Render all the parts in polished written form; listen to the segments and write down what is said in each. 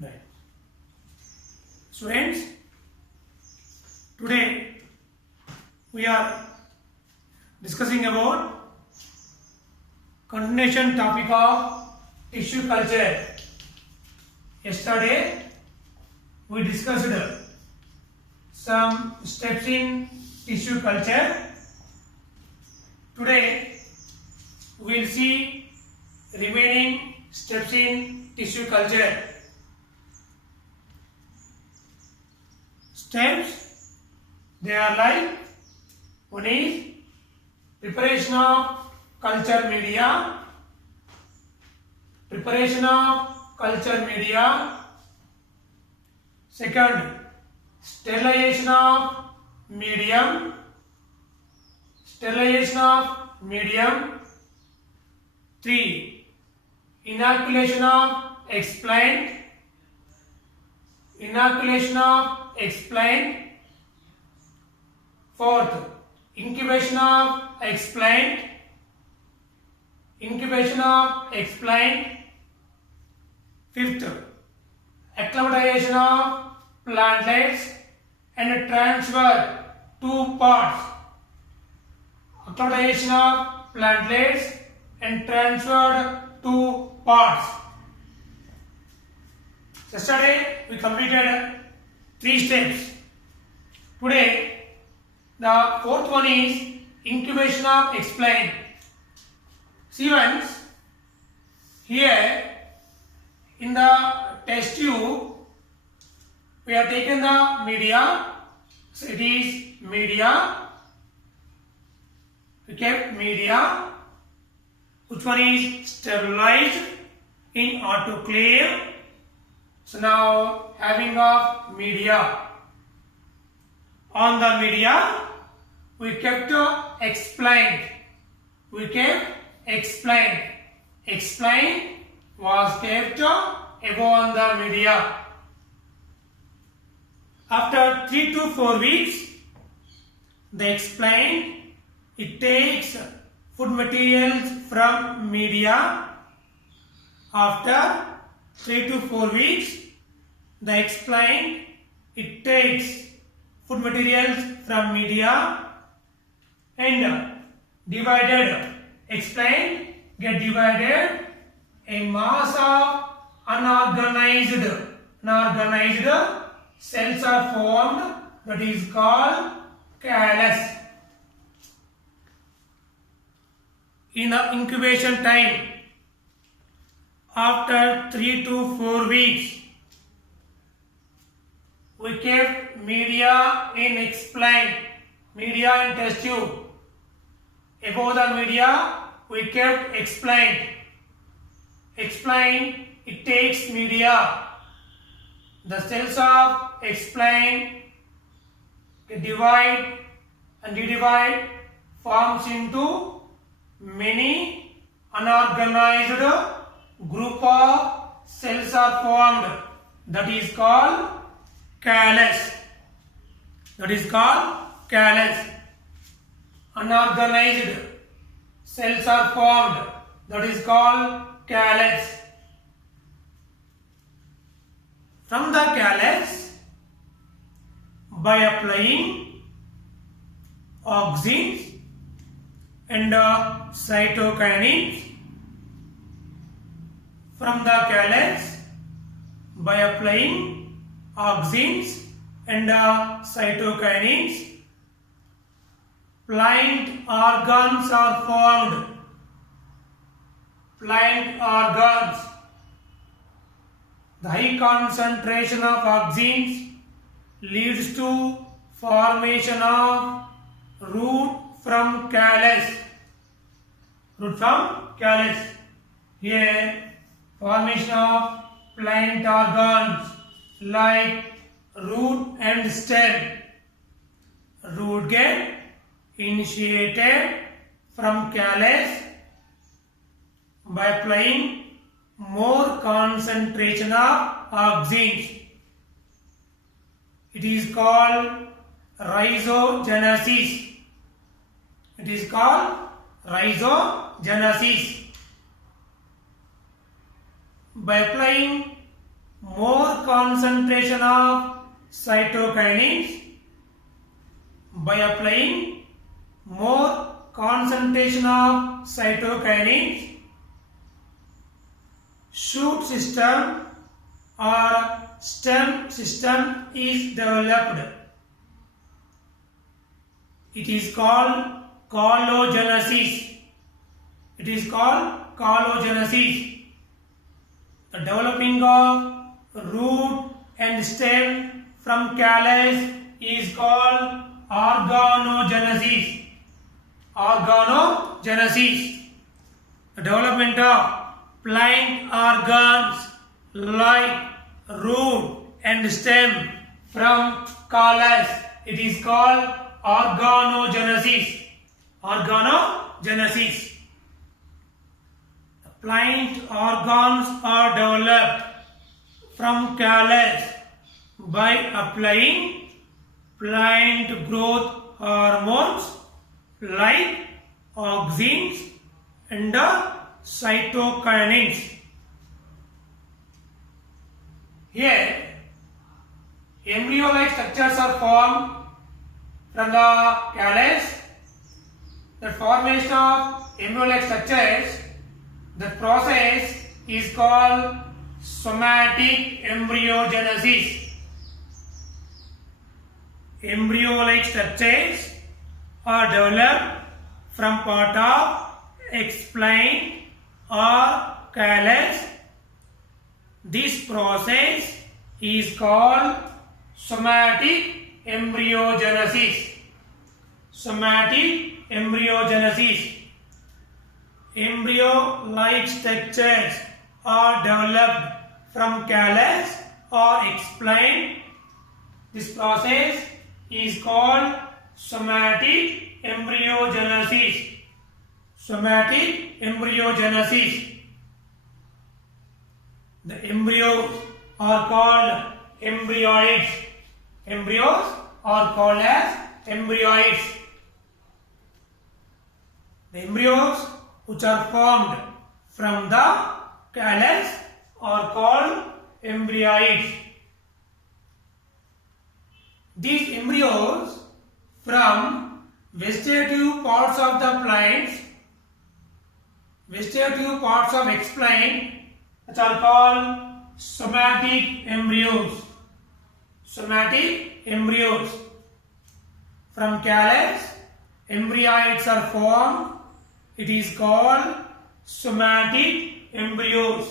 Right. Students, today we are discussing about continuation topic of tissue culture. Yesterday we discussed some steps in tissue culture. Today we will see remaining steps in tissue culture. Steps, they are like, one is preparation of culture media, second, sterilization of medium, three, inoculation of explained, fourth, incubation of explained, fifth, acclimatization of plantlets and transfer to pots, Yesterday we completed 3 steps. Today the fourth one is incubation of explained. See once, here in the test tube we have taken the media, so it is media, we kept media, which one is sterilized in autoclave. So now having of media, on the media we kept explained, explained was kept above the media. After 3 to 4 weeks, the explained, it takes food materials from media. After 3 to 4 weeks, the explained, it takes food materials from media and divided, explained, get divided, a mass of unorganized cells are formed, that is called callus. In the incubation time, after 3 to 4 weeks, we kept media in explained, test tube. Above the media, we kept explained, it takes media. The cells of explained divide and redivide, forms into many unorganized group of cells are formed, that is called callus. Unorganized cells are formed, that is called callus. From the callus, by applying auxins and cytokinins, plant organs are formed. The high concentration of auxins leads to formation of root from callus. Here, formation of plant organs like root and stem. Root get initiated from callus by applying more concentration of auxins. It is called rhizogenesis. By applying more concentration of cytokinins. By applying more concentration of cytokinins, shoot system or stem system is developed. It is called collagenesis. It is called collagenesis. The developing of root and stem from callus is called organogenesis. Organogenesis. The development of plant organs like root and stem from callus. It is called organogenesis. Organogenesis. The plant organs are developed from callus by applying plant growth hormones like auxins and cytokinins. Here, embryo-like structures are formed from the callus. The formation of embryo-like structures, the process is called somatic embryogenesis. Embryo-like structures are developed from part of explained or callus. This process is called somatic embryogenesis. Somatic embryogenesis. Embryo-like structures are developed from callus or explained. This process is called somatic embryogenesis. Somatic embryogenesis. The embryos are called embryoids. Embryos are called as embryoids. The embryos which are formed from the callus are called embryoids. These embryos from vegetative parts of the plants, vegetative parts of explained, which are called somatic embryos. Somatic embryos. From callus, embryoids are formed. It is called somatic embryos.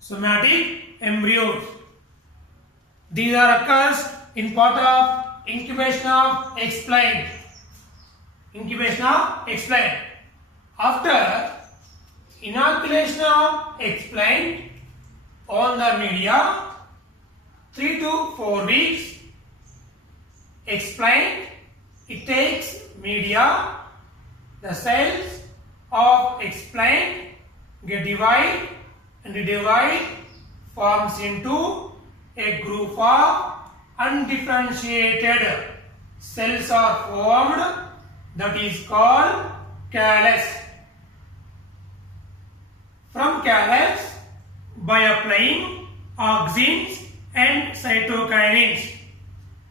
Somatic embryos. These are occurs in part of incubation of explained. Incubation of explained. After inoculation of explained on the media, 3 to 4 weeks, explained, it takes media, the cells of explained get divided and divide forms into a group of undifferentiated cells are formed, that is called callus. From callus, by applying auxins and cytokinins.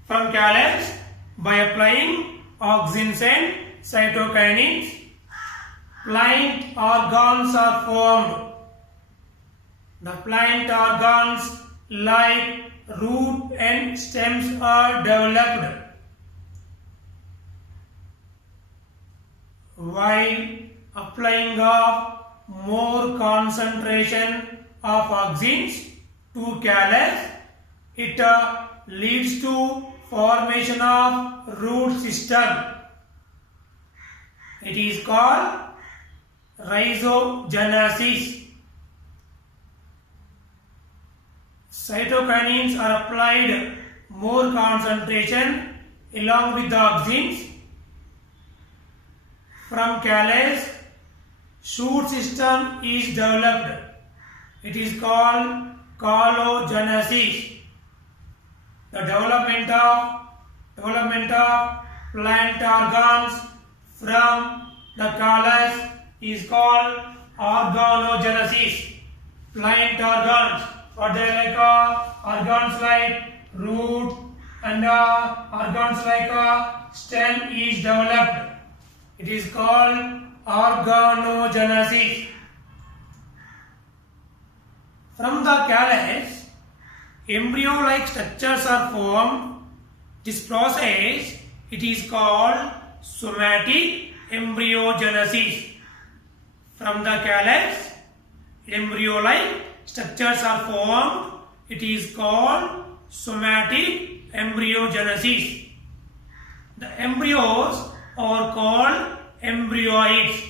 From callus, by applying auxins and cytokinins, plant organs are formed. The plant organs like root and stems are developed. While applying of more concentration of auxins to callus, it leads to formation of root system. It is called rhizogenesis. Cytokinins are applied more concentration along with the auxins. From callus, shoot system is developed. It is called collagenesis. The development of plant organs from the callus is called organogenesis. Plant organs what they like organs like root and organs like stem is developed. It is called organogenesis. From the calyx, embryo-like structures are formed. This process, it is called somatic embryogenesis. From the calyx, embryo-like structures are formed. It is called somatic embryogenesis. The embryos are called embryoids.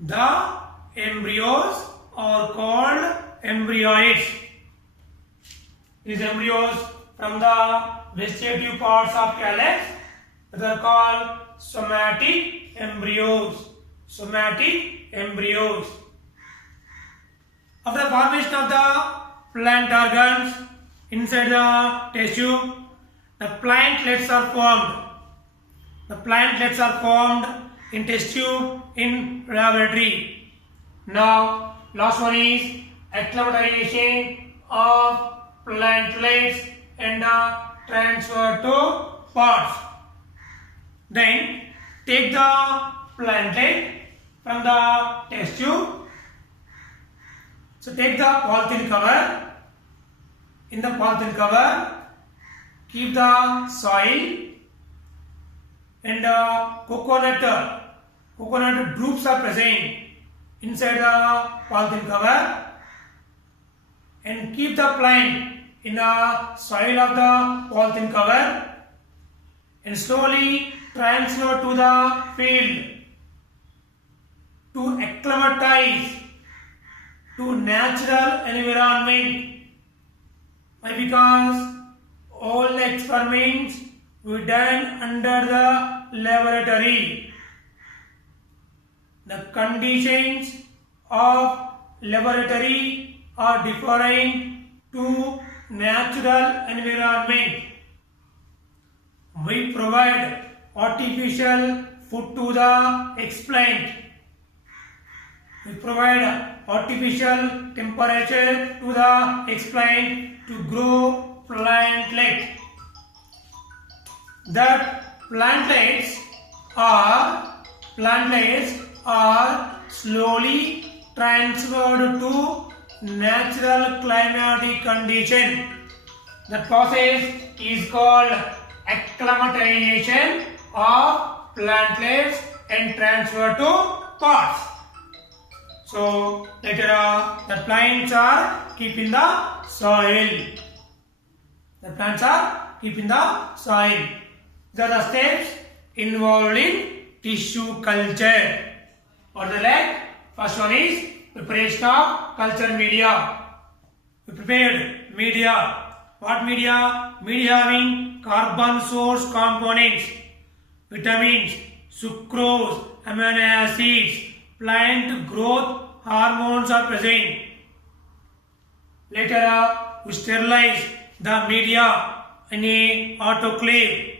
The embryos are called embryoids. These embryos from the vegetative parts of calyx, they are called somatic embryos. Somatic embryos. After the formation of the plant organs inside the tissue, the plantlets are formed. The plantlets are formed in test tube in laboratory. Now, last one is acclimatization of plantlets and transfer to pods. Then, take the plantlet from the test tube. So, take the polythene cover. In the polythene cover, keep the soil and coconut drupes are present inside the polythene cover, and keep the plant in the soil of the polythene cover and slowly transfer to the field to acclimatize to natural environment. Why? Because all the experiments were done under the laboratory. The conditions of laboratory are different to natural environment. We provide artificial food to the explant. We provide artificial temperature to the explant to grow plantlet. That plantlets are slowly transferred to natural climatic condition. The process is called acclimatization of plantlets and transfer to pods. So later the plants are kept in the soil. The plants are kept in the soil. These are the steps involved in tissue culture. What are the like? First one is preparation of culture media. We prepared media. What media? Media having carbon source components, vitamins, sucrose, amino acids, plant growth hormones are present. Later we sterilize the media in a autoclave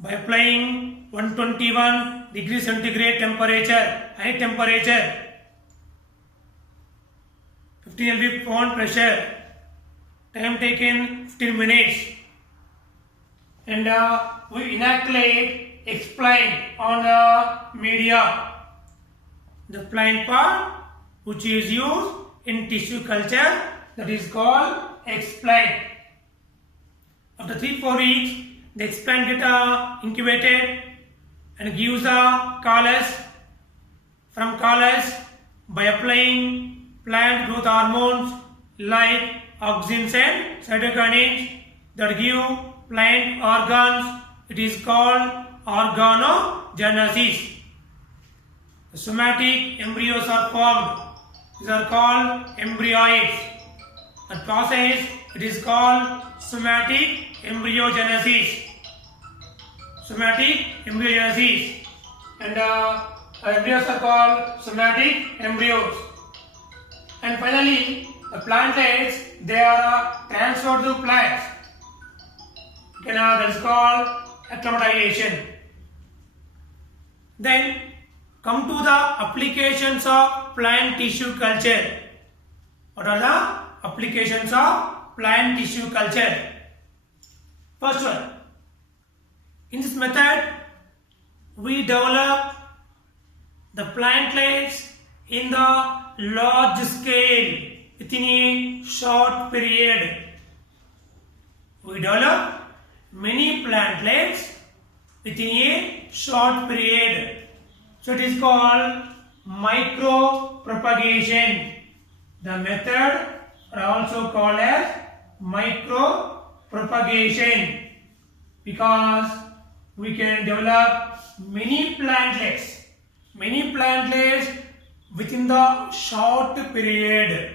by applying 121 degrees centigrade temperature, high temperature, 15 lb pound pressure, time taken 15 minutes, and we inoculate explain on the media. The plant part which is used in tissue culture, that is called explant. After 3-4 weeks, the explant get incubated and gives the callus. From callus, by applying plant growth hormones like auxins and cytokinins that give plant organs, it is called organogenesis. The somatic embryos are formed. These are called embryoids. The process, it is called somatic embryogenesis. Somatic embryogenesis. And embryos are called somatic embryos. And finally, the plantlets, they are transferred to plants. That is called acclimatization. Then come to the applications of plant tissue culture. What are the applications of plant tissue culture. First one, in this method, we develop the plantlets in the large scale within a short period. We develop many plantlets within a short period. So it is called micro propagation. The method are also called as micro propagation because we can develop many plantlets within the short period.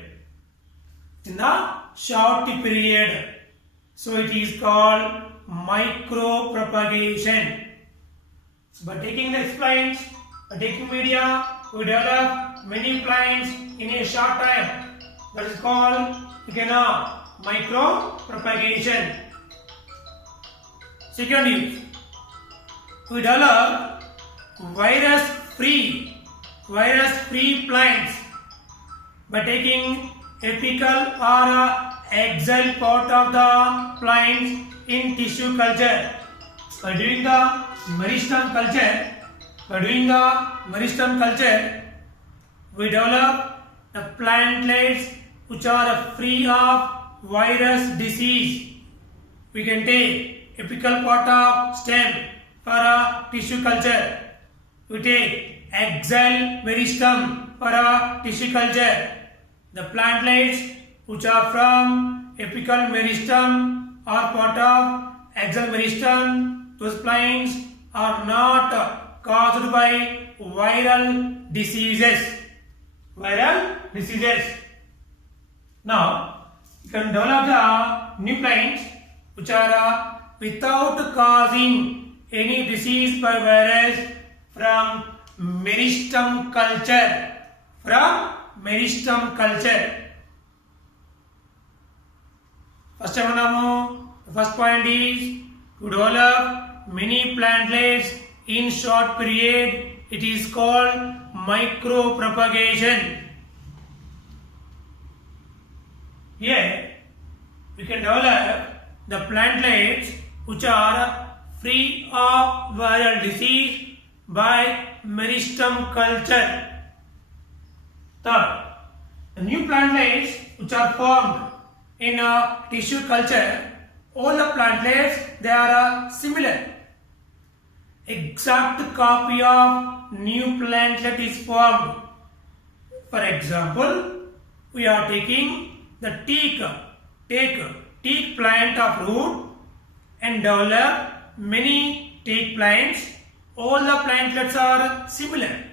So it is called micro propagation. So by taking the plants, by taking media, we develop many plants in a short time. That is called micro propagation. Second use, we develop virus-free plants by taking apical or axial part of the plants in tissue culture. By doing the meristem culture, we develop the plantlets which are free of virus disease. We can take apical part of stem for a tissue culture. We take axial meristem for a tissue culture. The plantlets which are from apical meristem or part of axial meristem, those plants are not caused by viral diseases. Now, you can develop the new plants which are without causing any disease by virus from meristem culture. First point is to develop many plantlets in short period. It is called micro propagation. Here we can develop the plantlets which are free of viral disease by meristem culture. Third, the new plantlets which are formed in a tissue culture, all the plantlets they are similar. Exact copy of new plantlet is formed. For example, we are taking the teak plant of root and develop many teak plants. All the plantlets are similar.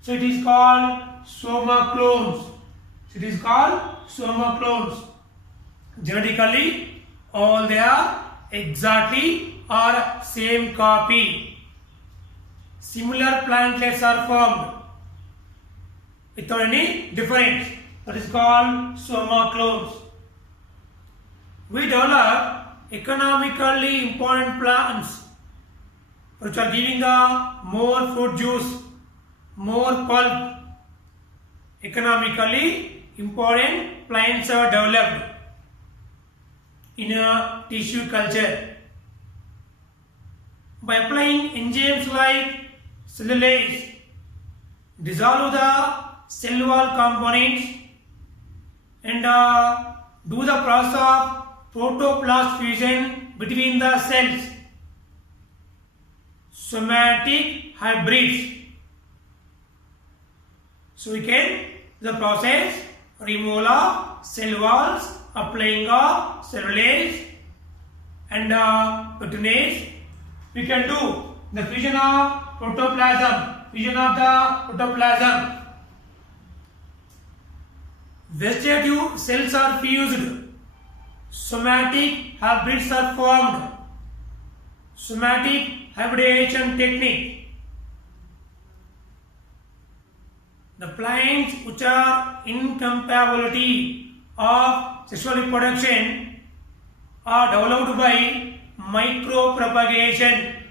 So it is called soma clones. Genetically, all they are exactly or same copy. Similar plantlets are formed without any difference. That is called soma clones. We develop economically important plants which are giving more fruit juice, more pulp. Economically important plants are developed in a tissue culture by applying enzymes like cellulase, dissolve the cell wall components and do the process of protoplast fusion between the cells. Somatic hybrids. So we can the process removal of cell walls, applying of cellulase and proteinase. We can do the fusion of protoplasm. Vegetative cells are fused. Somatic hybrids are formed. Somatic hybridization technique. The plants which are incompatibility of sexual reproduction are developed by micropropagation.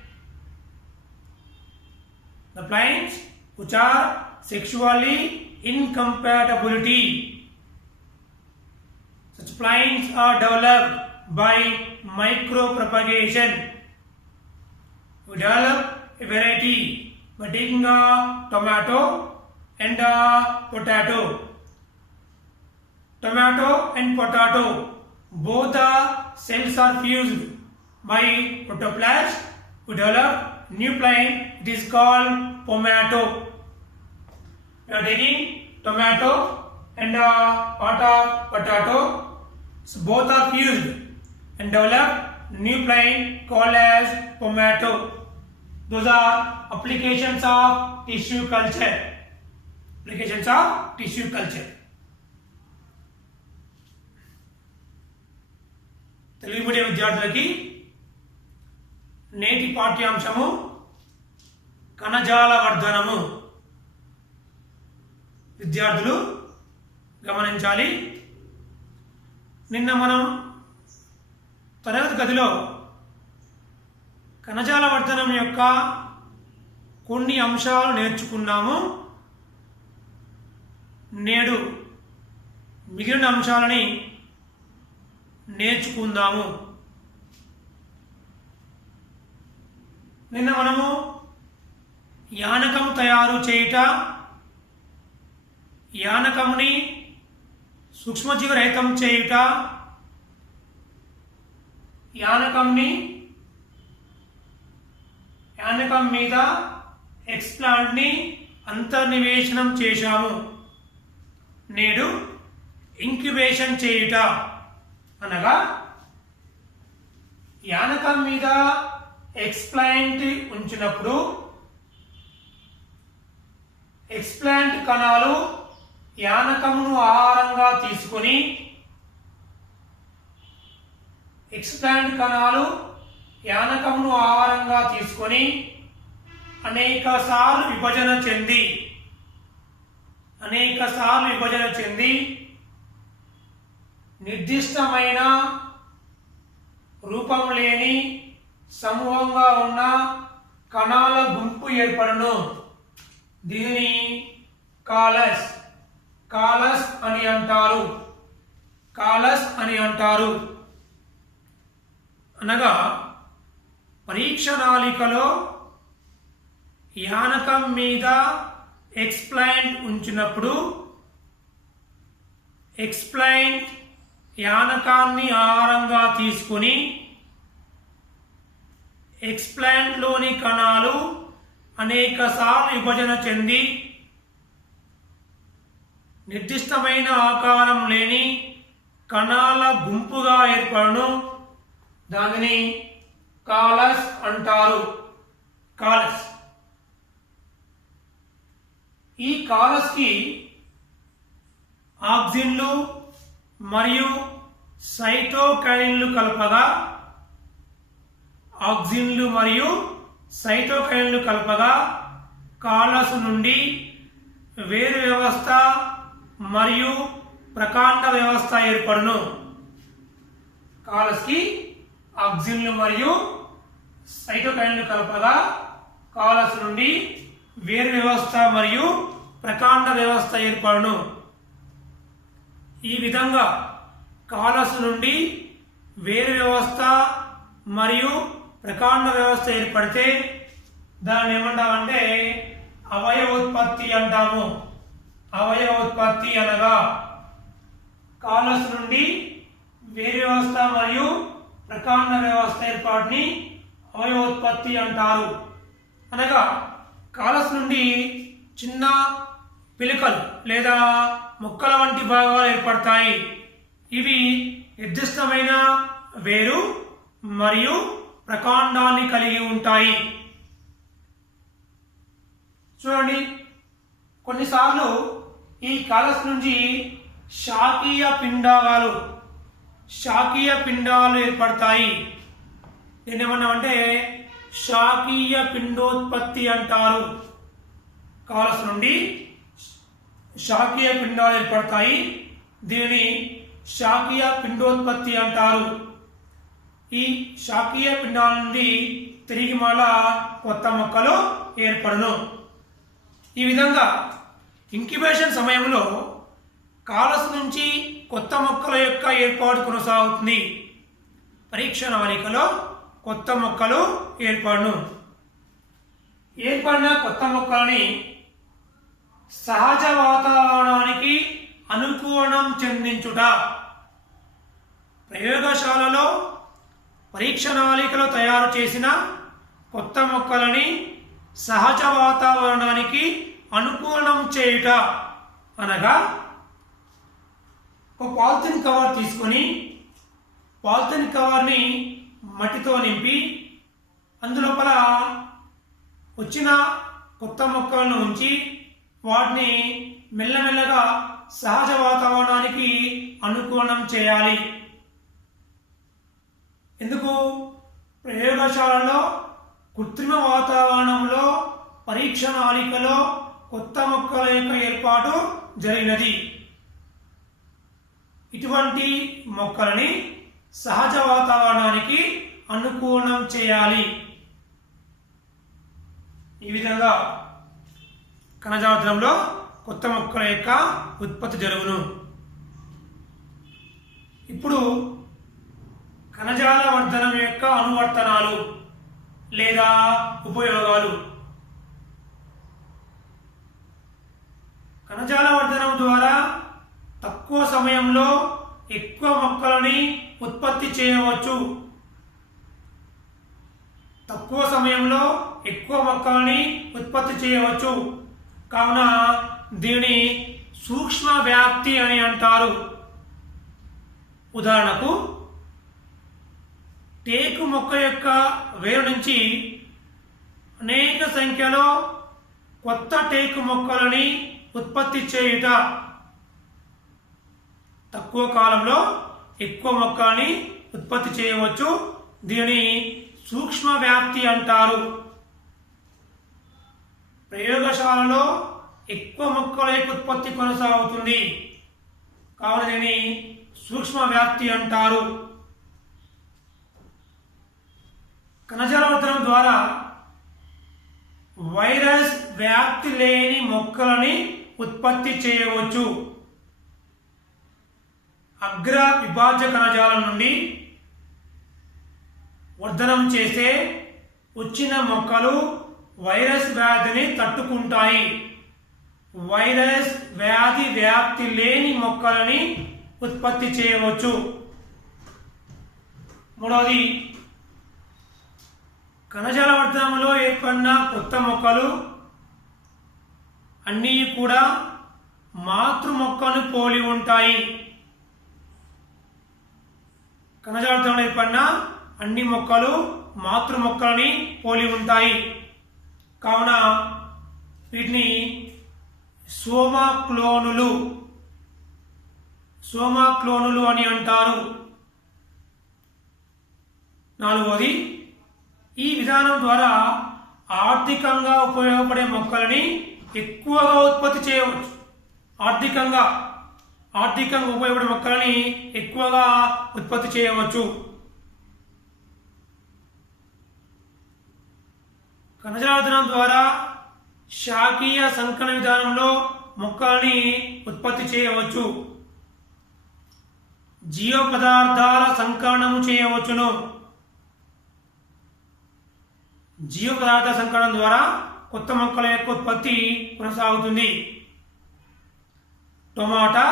The plants which are sexually incompatibility Such plants are developed by micropropagation. We develop a variety by taking a tomato and a potato. Tomato and potato, both the cells are fused by protoplasm. We develop new plant. It is called pomato. We are taking tomato and a part of potato. So both are fused and develop new plant called as pomato. Those are applications of tissue culture. Applications of tissue culture. Telugu medium విద్యార్థులకి నేటి పాఠ్యాంశము కణజాల వర్ధనము. విద్యార్థులు గమనించాలి, నిన్న మనం తరగతి గదిలో కణజాల వర్ధనం యొక్క కొన్ని అంశాలు నేర్చుకున్నాము. నేడు మిగిలిన అంశాలని నేర్చుకుందాము. నిన్న మనము యానకం తయారు చేయుట, యానకముని సూక్ష్మజీవ రహితం చేయుట, యానకం మీద ఎక్స్ప్లాంట్ ని అంతర్నివేశనం చేశాము. నేడు ఇంక్యుబేషన్ చేయుట అనగా యానకం మీద ఎక్స్ప్లాంట్ ఉంచినప్పుడు ఎక్స్ప్లాంట్ కణాలు యానకమును ఆహారంగా తీసుకొని అనేక సార్లు విభజన చెంది నిర్దిష్టమైన రూపం లేని సమూహంగా ఉన్న కణాల గుంపు ఏర్పడును. దీనిని కాలస్ అని అంటారు. అనగా పరీక్షనాళికలో యానకం మీద ఎక్స్ప్లాంట్ ఉంచినప్పుడు ఎక్స్ప్లాంట్ యానకాన్ని ఆహారంగా తీసుకుని ఎక్స్ప్లాంట్ లోని కణాలు అనేక సార్లు విభజన చెంది నిర్దిష్టమైన ఆకారం లేని కణాల గుంపుగా ఏర్పడును. దానిని కాలస్ అంటారు. ఈ కాలస్ కి ఆక్సిన్లు మరియు సైటోకైన్లు కలపగా కాలస్ నుండి వేరు వ్యవస్థ మరియు ప్రకాండ వ్యవస్థ ఏర్పడును. కాలస్ కి ఆక్సిన్లు మరియు సైటోకైన్లు కలపగా కాలస్ నుండి వేరు వ్యవస్థ మరియు ప్రకాండ వ్యవస్థ ఏర్పడును. ఈ విధంగా కాలస్ నుండి వేరు వ్యవస్థ మరియు ప్రకాండ వ్యవస్థ ఏర్పడితే దాన్ని ఏమంటామంటే అవయవోత్పత్తి అంటాము. అవయవోత్పత్తి అనగా కాలస్ నుండి వేరు వ్యవస్థ మరియు ప్రకాండ వ్యవస్థ ఏర్పాటుని అవయవోత్పత్తి అంటారు. అనగా కాలస్ నుండి చిన్న పిలకలు లేదా ముక్కల వంటి భాగాలు ఏర్పడతాయి. ఇవి నిర్దిష్టమైన వేరు మరియు ప్రకాండాన్ని కలిగి ఉంటాయి. చూడండి, కొన్నిసార్లు ఈ కాలస్ నుంచి శాకీయ పిండాలు ఏర్పడతాయి. దీన్ని ఏమన్నామంటే శాకీయ పిండోత్పత్తి అంటారు. కాలస్ నుండి శాకీయ పిండాలు ఏర్పడతాయి. దీనిని శాకీయ పిండోత్పత్తి అంటారు. ఈ శాకీయ పిండాల నుండి తిరిగి మళ్ళా కొత్త మొక్కలు ఏర్పడును. ఈ విధంగా ఇంక్యుబేషన్ సమయంలో కాలస్ నుంచి కొత్త మొక్కల యొక్క ఏర్పాటు కొనసాగుతుంది. పరీక్ష నాళికలో కొత్త మొక్కలు ఏర్పడిన కొత్త మొక్కలని సహజ వాతావరణానికి అనుకూలం చెందించుట. ప్రయోగశాలలో పరీక్ష నాళికలో తయారు చేసిన కొత్త మొక్కలని సహజ వాతావరణానికి అనుకూలం చేయుట అనగా ఒక పాలిథిన్ కవర్ తీసుకొని పాలిథిన్ కవర్ని మట్టితో నింపి అందులోపల వచ్చిన కొత్త మొక్కలను ఉంచి వాటిని మెల్లమెల్లగా సహజ వాతావరణానికి అనుకూలం చేయాలి. ఎందుకు? ప్రయోగశాలలో కృత్రిమ వాతావరణంలో పరీక్ష నాళికలో కొత్త మొక్కల యొక్క ఏర్పాటు జరిగినది. ఇటువంటి మొక్కలని సహజ వాతావరణానికి అనుకూలం చేయాలి. ఈ విధంగా కణజాలంలో కొత్త మొక్కల యొక్క ఉత్పత్తి జరుగును. ఇప్పుడు కణజాల వర్ధనం యొక్క అనువర్తనాలు లేదా ఉపయోగాలు. కణజాల వర్ధనం ద్వారా తక్కువ సమయంలో ఎక్కువ మొక్కలని ఉత్పత్తి చేయవచ్చు. కావున దీనిని సూక్ష్మ వ్యాప్తి అని అంటారు. ఉదాహరణకు టేకు మొక్క యొక్క వేరు నుంచి అనేక సంఖ్యలో కొత్త టేకు మొక్కలని ఉత్పత్తి చేయుట. తక్కువ కాలంలో ఎక్కువ మొక్కలని ఉత్పత్తి చేయవచ్చు. దీనిని సూక్ష్మ వ్యాప్తి అంటారు. ప్రయోగశాలలో ఎక్కువ మొక్కల యొక్క ఉత్పత్తి కొనసాగుతుంది కావున దీనిని సూక్ష్మ వ్యాప్తి అంటారు. కణజాల వర్ధనం ద్వారా వైరస్ వ్యాప్తి లేని మొక్కలని ఉత్పత్తి చేయవచ్చు. అగ్ర విభాజ్య కణజాలం నుండి వర్ధనం చేస్తే వచ్చిన మొక్కలు వైరస్ వ్యాధిని తట్టుకుంటాయి. వైరస్ వ్యాధి వ్యాప్తి లేని మొక్కలని ఉత్పత్తి చేయవచ్చు. మూడవది, కణజాల వర్ధనంలో ఏర్పడిన కొత్త మొక్కలు అన్నీ కూడా మాతృ మొక్కను పోలి ఉంటాయి. కణజాల వర్ధనంలో ఏర్పడిన అన్ని మొక్కలు మాతృ మొక్కలని పోలి ఉంటాయి. కావున వీటిని సోమాక్లోనులు అని అంటారు. నాలుగవది, ఈ విధానం ద్వారా ఆర్థికంగా ఉపయోగపడే మొక్కలని ఎక్కువగా ఉత్పత్తి చేయవచ్చు. ఆర్థికంగా ఉపయోగపడే మొక్కలని ఎక్కువగా ఉత్పత్తి చేయవచ్చు. కణజాల వర్ధనం ద్వారా శాఖీయ సంకలన విధానంలో మొక్కలని ఉత్పత్తి చేయవచ్చు. జీవ పదార్థాల సంకలనము చేయవచ్చును. జీవ పదార్థ సంకలనం ద్వారా కొత్త మొక్కల యొక్క ఉత్పత్తి కొనసాగుతుంది. టొమాటో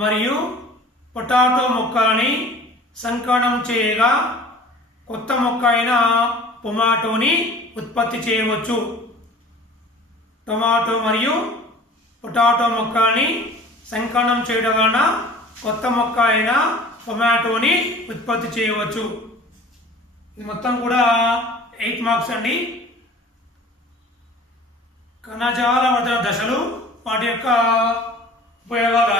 మరియు పొటాటో మొక్కలని సంకలనం చేయగా కొత్త మొక్క అయిన టొమాటోని ఉత్పత్తి చేయవచ్చు. టొమాటో మరియు పొటాటో మొక్కలని సంకలనం చేయడం వలన కొత్త మొక్క అయిన టొమాటోని ఉత్పత్తి చేయవచ్చు. ఇది మొత్తం కూడా 8 మార్క్స్ అండి. కణజాల వర్ధన దశలు వాటి యొక్క ఉపయోగాలు